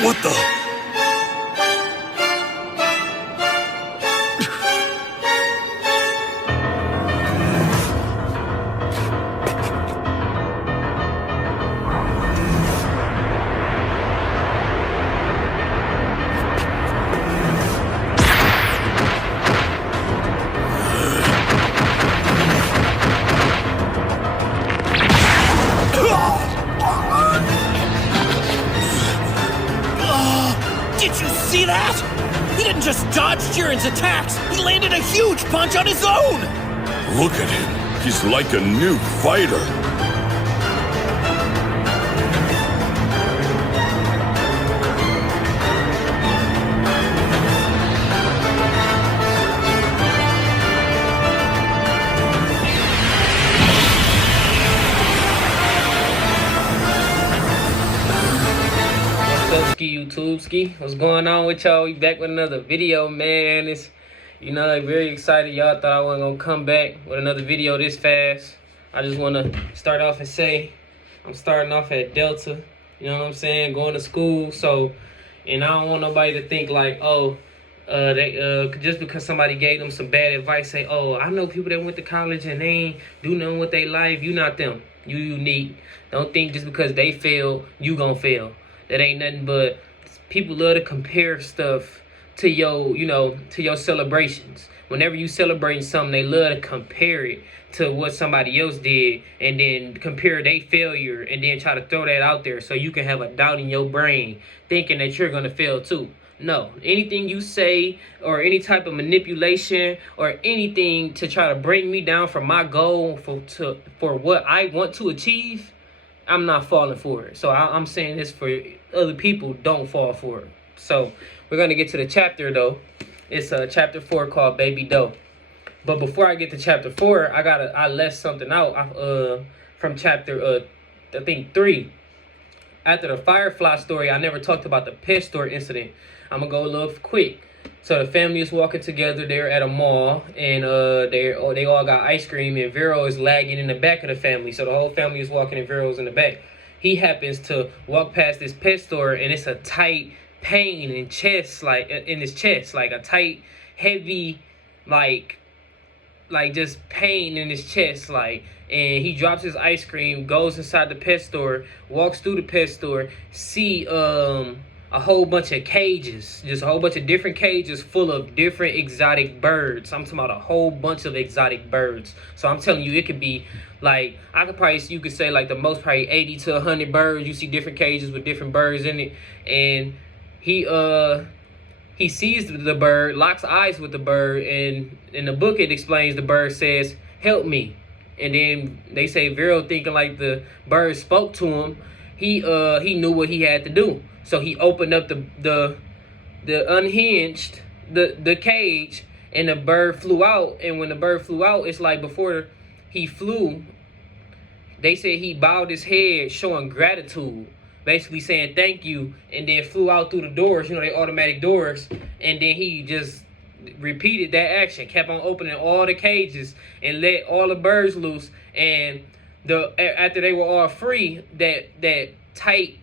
What the? Did you see that? He didn't just dodge Jiren's attacks, he landed a huge punch on his own! Look at him. He's like a new fighter. YouTubeski, what's going on with y'all? We back with another video, man. It's, like, very excited. Y'all thought I wasn't gonna come back with another video this fast. I just want to start off and say I'm starting off at Delta, you know what I'm saying, going to school. So, and I don't want nobody to think like, they just because somebody gave them some bad advice, say, oh, I know people that went to college and they ain't do nothing with their life. You not them. You unique. Don't think just because they fail, you gonna fail. That ain't nothing but people love to compare stuff to your, to your celebrations. Whenever you celebrating something, they love to compare it to what somebody else did and then compare their failure and then try to throw that out there so you can have a doubt in your brain thinking that you're going to fail too. No, anything you say or any type of manipulation or anything to try to bring me down from my goal for what I want to achieve, I'm not falling for it. So I'm saying this for other people, don't fall for it. So we're going to get to the chapter, though. It's chapter 4 called Baby Doe. But before I get to chapter 4, I left something out from chapter, I think, 3. After the Firefly story, I never talked about the pet store incident. I'm going to go a little quick. So the family is walking together. They're at a mall, and they all got ice cream, and Vero is lagging in the back of the family. So the whole family is walking, and Vero's in the back. He happens to walk past this pet store, and it's a tight pain in chest, like in his chest, like a tight, heavy, like just pain in his chest, like. And he drops his ice cream, goes inside the pet store, walks through the pet store, see a whole bunch of cages, just a whole bunch of different cages full of different exotic birds. I'm talking about a whole bunch of exotic birds. So I'm telling you, it could be like, you could say like the most probably 80 to 100 birds. You see different cages with different birds in it. And he sees the bird, locks eyes with the bird, and in the book it explains the bird says, "Help me." And then they say Vero, thinking like the bird spoke to him, he knew what he had to do. So he opened up the unhinged the cage, and the bird flew out. And when the bird flew out, it's like before he flew, they said he bowed his head, showing gratitude, basically saying thank you, and then flew out through the doors, they automatic doors, and then he just repeated that action, kept on opening all the cages and let all the birds loose. And after they were all free, that tight,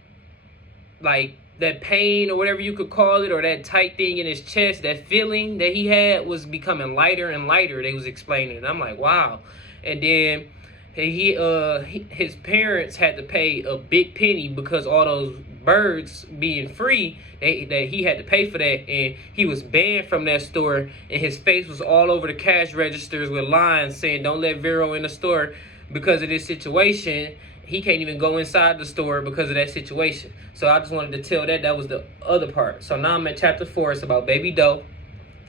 like that pain or whatever you could call it, or that tight thing in his chest, that feeling that he had was becoming lighter and lighter. They was explaining it. I'm like, wow. And then his parents had to pay a big penny because all those birds being free, that he had to pay for that, and he was banned from that store, and his face was all over the cash registers with lines saying don't let Vero in the store because of this situation. He can't even go inside the store because of that situation. So I just wanted to tell that was the other part. So now I'm at chapter 4. It's about Baby Doe.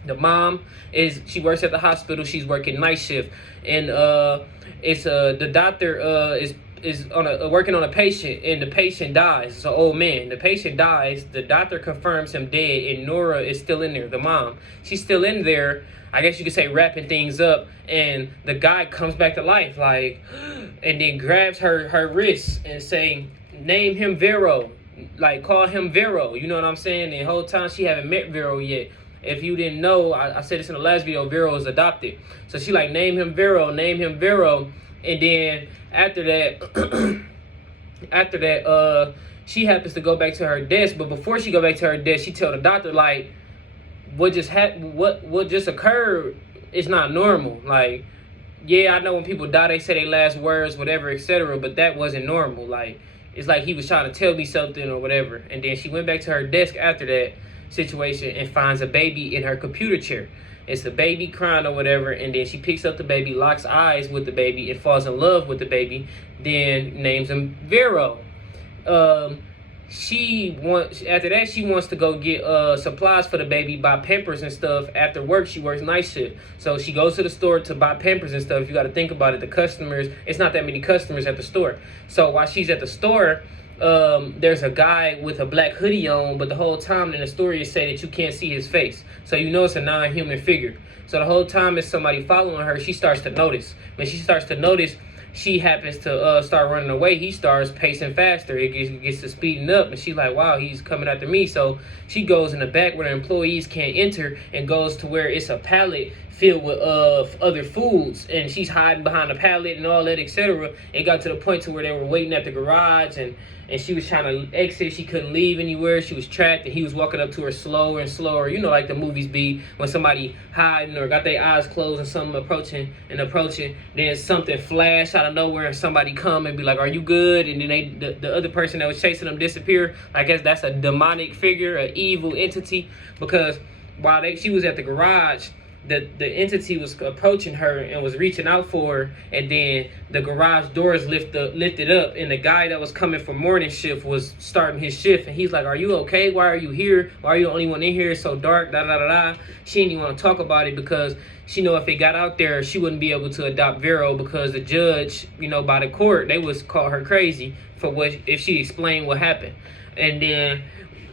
The mom she works at the hospital. She's working night shift, and the doctor is working on a patient, and the patient dies. It's an old man. The patient dies. The doctor confirms him dead, and Nora is still in there. The mom, she's still in there. I guess you could say wrapping things up, and the guy comes back to life, like, and then grabs her wrist and saying, name him Vero, like call him Vero. You know what I'm saying? And the whole time she haven't met Vero yet. If you didn't know, I said this in the last video, Vero is adopted. So she like, name him Vero, name him Vero. And then after that, after that, she happens to go back to her desk, but before she go back to her desk, she tell the doctor, like, what just happened, what just occurred is not normal. Like, yeah, I know when people die, they say their last words, whatever, etc., but that wasn't normal. Like, it's like he was trying to tell me something or whatever. And then she went back to her desk after that situation and finds a baby in her computer chair. It's the baby crying or whatever, and then she picks up the baby, locks eyes with the baby, and falls in love with the baby, then names him Vero. After that, she wants to go get supplies for the baby, buy Pampers and stuff. After work, she works night shift, so she goes to the store to buy Pampers and stuff. You got to think about it. The customers, it's not that many customers at the store. So while she's at the store, there's a guy with a black hoodie on, but the whole time in the story it say that you can't see his face, so you know it's a non-human figure. So the whole time it's somebody following her. She starts to notice. When she starts to notice, she happens to start running away. He starts pacing faster. It gets to speeding up, and she's like, wow, he's coming after me. So she goes in the back where the employees can't enter and goes to where it's a pallet filled with other foods, and she's hiding behind the pallet and all that, etc. It got to the point to where they were waiting at the garage, and she was trying to exit. She couldn't leave anywhere. She was trapped, and he was walking up to her slower and slower. You know, like the movies be when somebody hiding or got their eyes closed and something approaching, then something flash out of nowhere and somebody come and be like, are you good? And then the other person that was chasing them disappear. I guess that's a demonic figure, an evil entity, because while she was at the garage, the entity was approaching her and was reaching out for her, and then the garage doors lifted up, and the guy that was coming for morning shift was starting his shift, and he's like, are you okay? Why are you here? Why are you the only one in here? It's so dark, da-da-da-da. She didn't even want to talk about it because she know if it got out there, she wouldn't be able to adopt Vero, because the judge, you know, by the court, they was call her crazy for what if she explained what happened. And then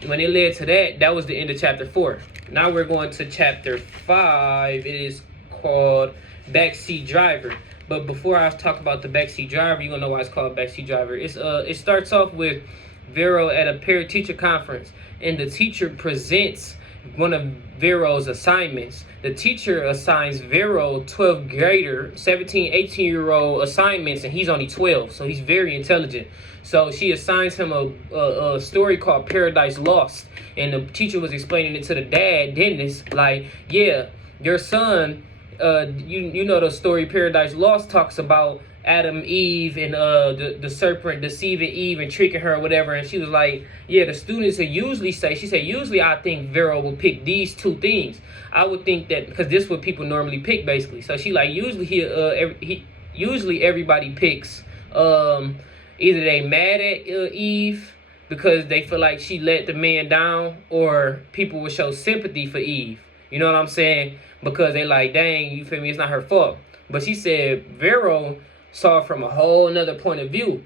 when it led to that was the end of chapter 4. Now we're going to chapter 5. It is called Backseat Driver. But before I talk about the backseat driver, you're gonna know why it's called backseat driver. It starts off with Vero at a parent teacher conference, and the teacher presents one of Vero's assignments. The teacher assigns Vero 12th grader, 17, 18-year-old assignments, and he's only 12, so he's very intelligent. So she assigns him a story called Paradise Lost, and the teacher was explaining it to the dad, Dennis, like, yeah, your son, you know the story Paradise Lost talks about Adam, Eve, and the serpent deceiving Eve and tricking her or whatever. And she was like, yeah, the students usually say, she said, usually I think Vero will pick these two things. I would think that, because this is what people normally pick, basically. So she like, usually everybody picks, either they mad at Eve because they feel like she let the man down, or people will show sympathy for Eve. You know what I'm saying? Because they like, dang, you feel me? It's not her fault. But she said Vero saw it from a whole nother point of view.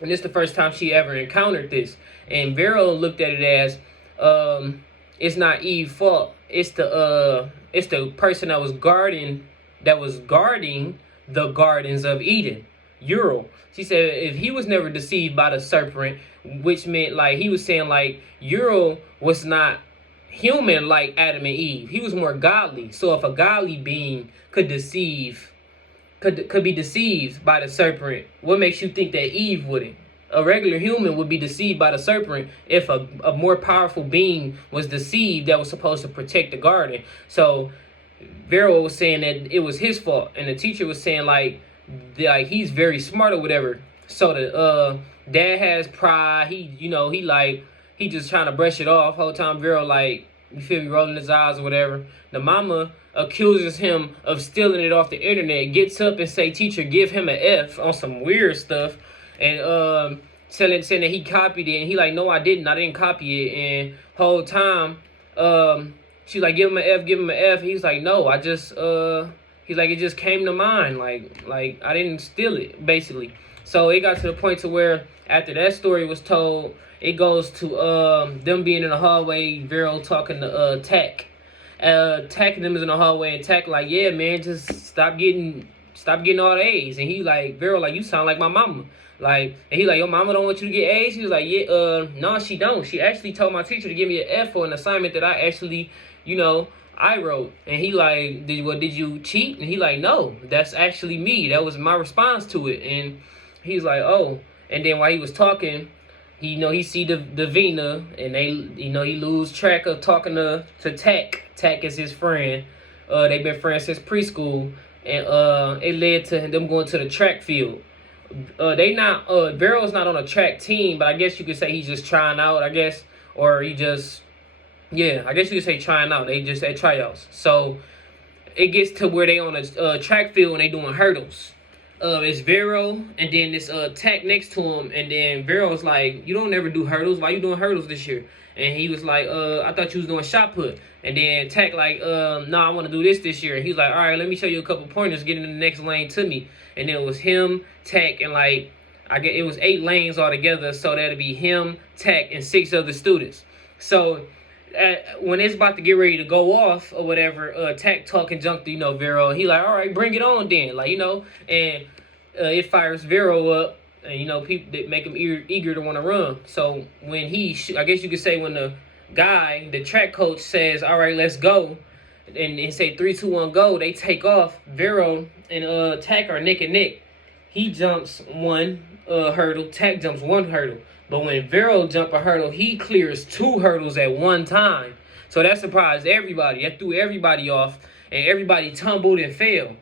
And this is the first time she ever encountered this. And Vero looked at it as, it's not Eve's fault. It's the person that was guarding the gardens of Eden. Uriel. She said if he was never deceived by the serpent, which meant like he was saying like Uriel was not human like Adam and Eve. He was more godly. So if a godly being could be deceived by the serpent, what makes you think that Eve wouldn't? A regular human would be deceived by the serpent if a more powerful being was deceived that was supposed to protect the garden. So Vero was saying that it was his fault, and the teacher was saying like he's very smart or whatever. So the dad has pride. He just trying to brush it off. Whole time Vero like, you feel me, rolling his eyes or whatever. The mama accuses him of stealing it off the internet, gets up and say, teacher, give him an F on some weird stuff, and saying that he copied it, and he like, no, I didn't copy it. And whole time she's like, give him an F. He's like, no, I just he's like, it just came to mind, like I didn't steal it, basically. So it got to the point to where after that story was told, it goes to them being in the hallway, Vero talking to Tack. Tack them is in the hallway, and Tack like, yeah, man, just stop getting all the A's. And he like, Vero like, you sound like my mama. Like, and he like, your mama don't want you to get A's? He was like, yeah, no, she don't. She actually told my teacher to give me an F for an assignment that I actually, I wrote. And he like, did you cheat? And he like, no, that's actually me. That was my response to it. And he's like, oh. And then while he was talking, he see Davina, and they, he lose track of talking to Tack. Tack is his friend. They've been friends since preschool, and it led to them going to the track field. Vero's not on a track team, but I guess you could say he's just trying out, I guess. Or he just, yeah, I guess you could say trying out. They just at tryouts. So it gets to where they on a track field and they doing hurdles. It's Vero and then this Tack next to him, and then Vero's like, you don't never do hurdles. Why you doing hurdles this year? And he was like, I thought you was doing shot put. And then Tack like, no, I want to do this year. And he's like, all right, let me show you a couple pointers. Get in the next lane to me. And then it was him, Tack, and like, I get it was 8 lanes altogether. So that'd be him, Tack, and 6 other students. So when it's about to get ready to go off or whatever, Tack talking junk to, Vero. He like, all right, bring it on then. Like, and it fires Vero up. And, people that make him eager to want to run. So when I guess you could say when the track coach says, all right, let's go, and they say 3, 2, 1, go, they take off. Vero and Tack are neck and neck. He jumps 1 hurdle, Tack jumps 1 hurdle. But when Vero jump a hurdle, he clears 2 hurdles at one time. So that surprised everybody. That threw everybody off, and everybody tumbled and fell.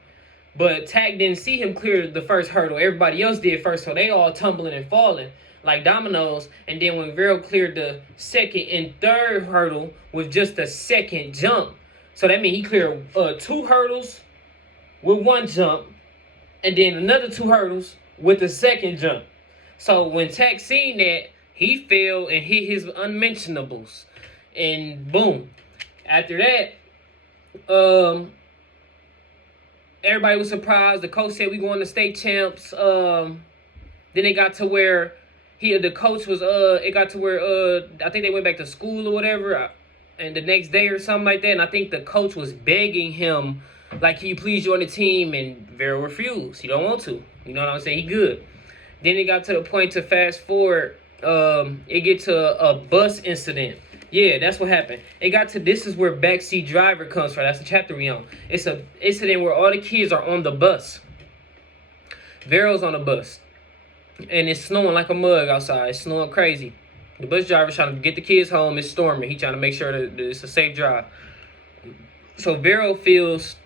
But Tack didn't see him clear the first hurdle. Everybody else did first, so they all tumbling and falling like dominoes. And then when Vero cleared the second and third hurdle with just a second jump, so that means he cleared 2 hurdles with 1 jump, and then another 2 hurdles with the second jump. So when Tack seen that, he fell and hit his unmentionables, and boom. After that, everybody was surprised. The coach said we going to state champs. Then it got to where the coach was it got to where I think they went back to school or whatever, and the next day or something like that. And I think the coach was begging him, like, can you please join the team? And Vero refused. He don't want to. You know what I'm saying? He good. Then it got to the point to fast forward. It get to a bus incident. Yeah, that's what happened. It got to, this is where Backseat Driver comes from. That's the chapter we on. It's a incident where all the kids are on the bus. Vero's on the bus. And it's snowing like a mug outside. It's snowing crazy. The bus driver's trying to get the kids home. It's storming. He's trying to make sure that it's a safe drive. So Vero feels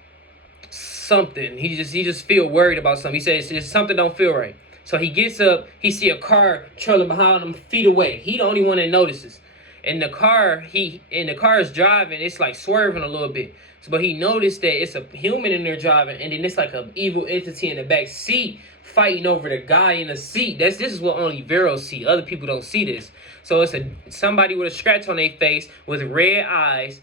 something. He just feel worried about something. He says something don't feel right. So he gets up. He see a car trailing behind him feet away. He the only one that notices. And the car is driving, it's like swerving a little bit. But he noticed that it's a human in there driving, and then it's like an evil entity in the back seat fighting over the guy in the seat. This is what only Vero see. Other people don't see this. So it's somebody with a scratch on their face with red eyes,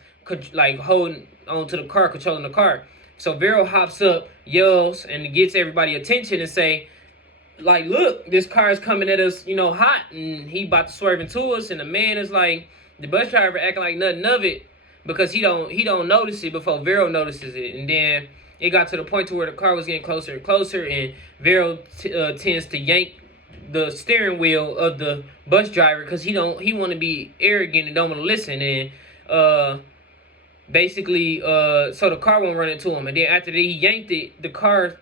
like holding onto the car, controlling the car. So Vero hops up, yells, and gets everybody attention and say, like, look, this car is coming at us, hot, and he about to swerve into us, and the man is like, the bus driver acting like nothing of it because he don't notice it before Vero notices it. And then it got to the point to where the car was getting closer and closer, and Vero tends to yank the steering wheel of the bus driver because he want to be arrogant and don't want to listen. And basically, so the car won't run into him. And then after he yanked it, the car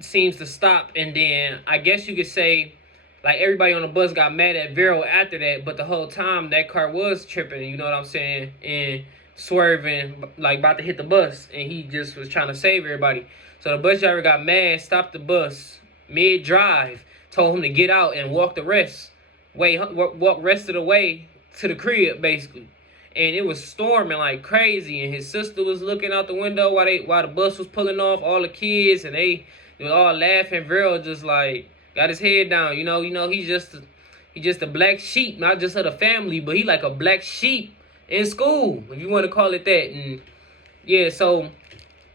seems to stop, and then I guess you could say, like, everybody on the bus got mad at Vero after that, but the whole time that car was tripping, you know what I'm saying, and swerving, like about to hit the bus, and he just was trying to save everybody. So the bus driver got mad, stopped the bus mid-drive, told him to get out and walk the rest of the way to the crib, basically. And it was storming like crazy, and his sister was looking out the window while the bus was pulling off, all the kids, and they were all laughing. Vero just like got his head down, he's just a black sheep, not just of the family, but he like a black sheep in school, if you want to call it that. And yeah, so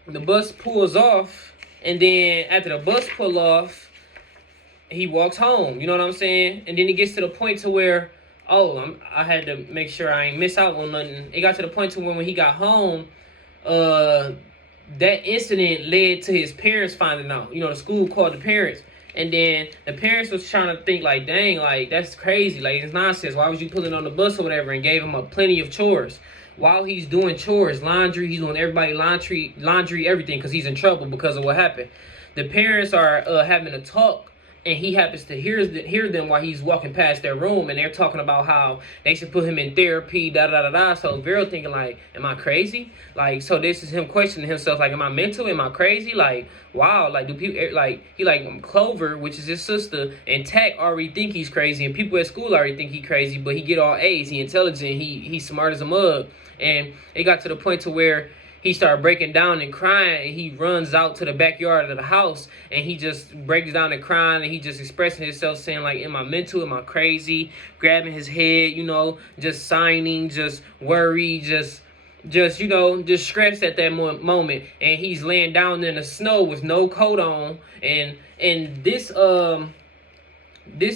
the bus pulls off, and then after the bus pull off, he walks home, you know what I'm saying? And then it gets to the point to where, I had to make sure I ain't miss out on nothing. It got to the point to when he got home, that incident led to his parents finding out. The school called the parents. And then the parents was trying to think like, dang, like, that's crazy. Like, it's nonsense. Why was you pulling on the bus or whatever? And gave him plenty of chores. While he's doing chores, laundry, he's doing everybody laundry, everything, because he's in trouble because of what happened. The parents are having a talk and he happens to hear them while he's walking past their room, and they're talking about how they should put him in therapy, da da da da. So Vero thinking like, am I crazy? Like, so this is him questioning himself, like, am I mental? Am I crazy? Like, wow, like, do people like he like Clover, which is his sister, and Tack already think he's crazy, and people at school already think he's crazy, but he get all A's, he intelligent, he's smart as a mug, and it got to the point to where he started breaking down and crying, and he runs out to the backyard of the house, and he just breaks down and crying, and he just expressing himself, saying like, am I mental? Am I crazy? Grabbing his head, you know, just signing, just worried, just you know, just stressed at that moment. And he's laying down in the snow with no coat on, and this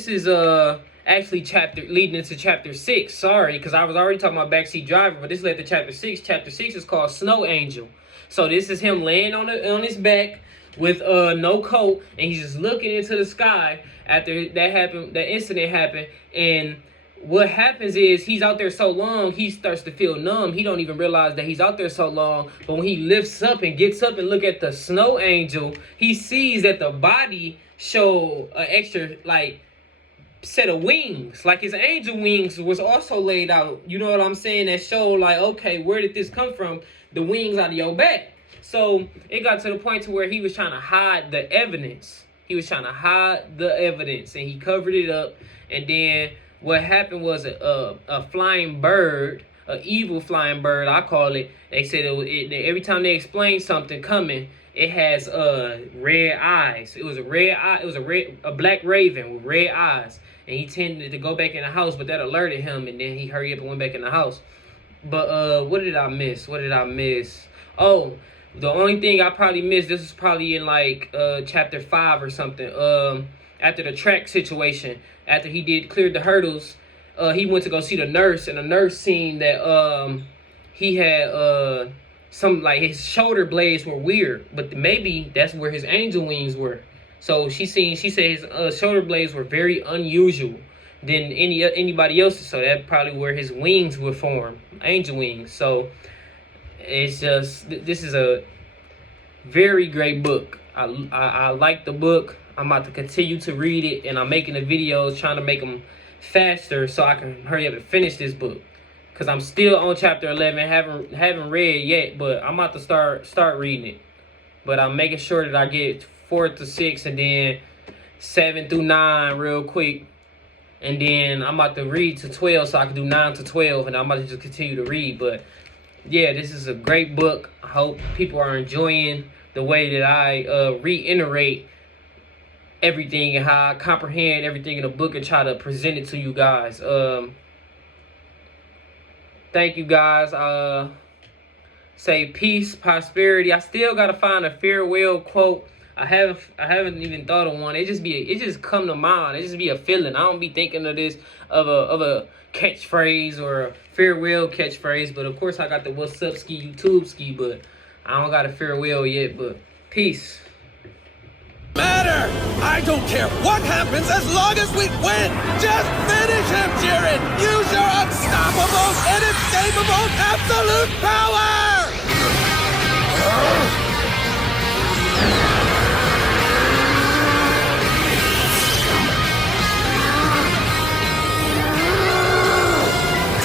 is actually leading into chapter 6. Sorry, because I was already talking about Backseat Driver, but this led to chapter 6. Chapter 6 is called Snow Angel. So this is him laying on his back with no coat, and he's just looking into the sky after that incident happened. And what happens is he's out there so long, he starts to feel numb. He don't even realize that he's out there so long. But when he lifts up and gets up and look at the Snow Angel, he sees that the body show an extra like set of wings, like his angel wings was also laid out, you know what I'm saying, that show like, okay, where did this come from, the wings out of your back? So it got to the point to where he was trying to hide the evidence. And he covered it up. And then what happened was a flying bird, an evil flying bird, I call it. They said every time they explained something coming, it has red eyes. It was a black raven with red eyes, and he tended to go back in the house, but that alerted him, and then he hurried up and went back in the house. But what did I miss? Oh, the only thing I probably missed, this was probably in like chapter 5 or something. After the track situation, after he cleared the hurdles, he went to go see the nurse, and the nurse seen that he had some, like, his shoulder blades were weird, but maybe that's where his angel wings were. So she said his shoulder blades were very unusual than anybody else's. So that probably where his wings were formed, angel wings. So it's just, this is a very great book. I like the book. I'm about to continue to read it, and I'm making the videos trying to make them faster so I can hurry up and finish this book. Cause I'm still on chapter 11, haven't read yet, but I'm about to start reading it. But I'm making sure that I get 4 to 6 and then 7 through 9 real quick, and then I'm about to read to 12 so I can do 9 to 12, and I'm about to just continue to read. But yeah, this is a great book. I hope people are enjoying the way that I reiterate everything and how I comprehend everything in the book and try to present it to you guys. Thank you guys. Say peace, prosperity. I still gotta find a farewell quote. I haven't even thought of one. It just come to mind. It just be a feeling. I don't be thinking of this of a catchphrase or a farewell catchphrase. But of course I got the what's up ski, YouTube ski, but I don't got a farewell yet. But peace. Matter! I don't care what happens as long as we win! Just finish him, Jiren! Use your unstoppable, inescapable, absolute power!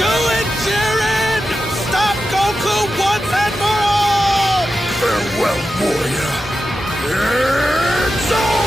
Do it, Jiren! Stop Goku once and for all! Farewell, warrior. It's over!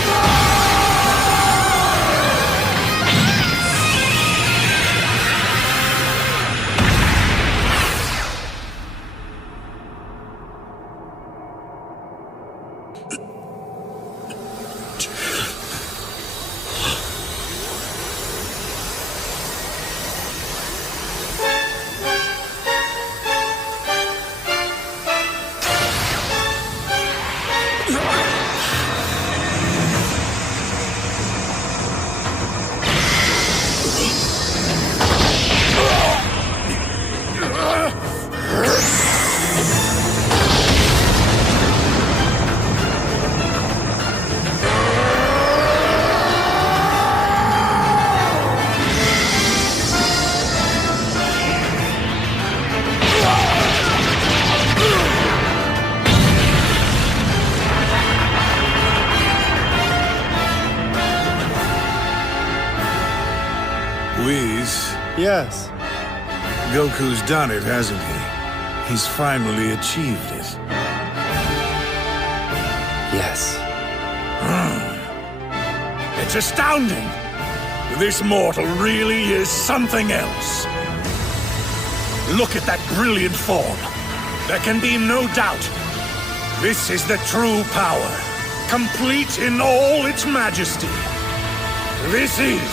Yes. Yes. Goku's done it, hasn't he? He's finally achieved it. Yes. It's astounding! This mortal really is something else. Look at that brilliant form. There can be no doubt. This is the true power, complete in all its majesty. This is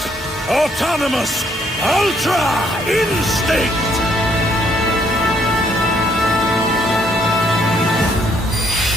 Autonomous Ultra Instinct!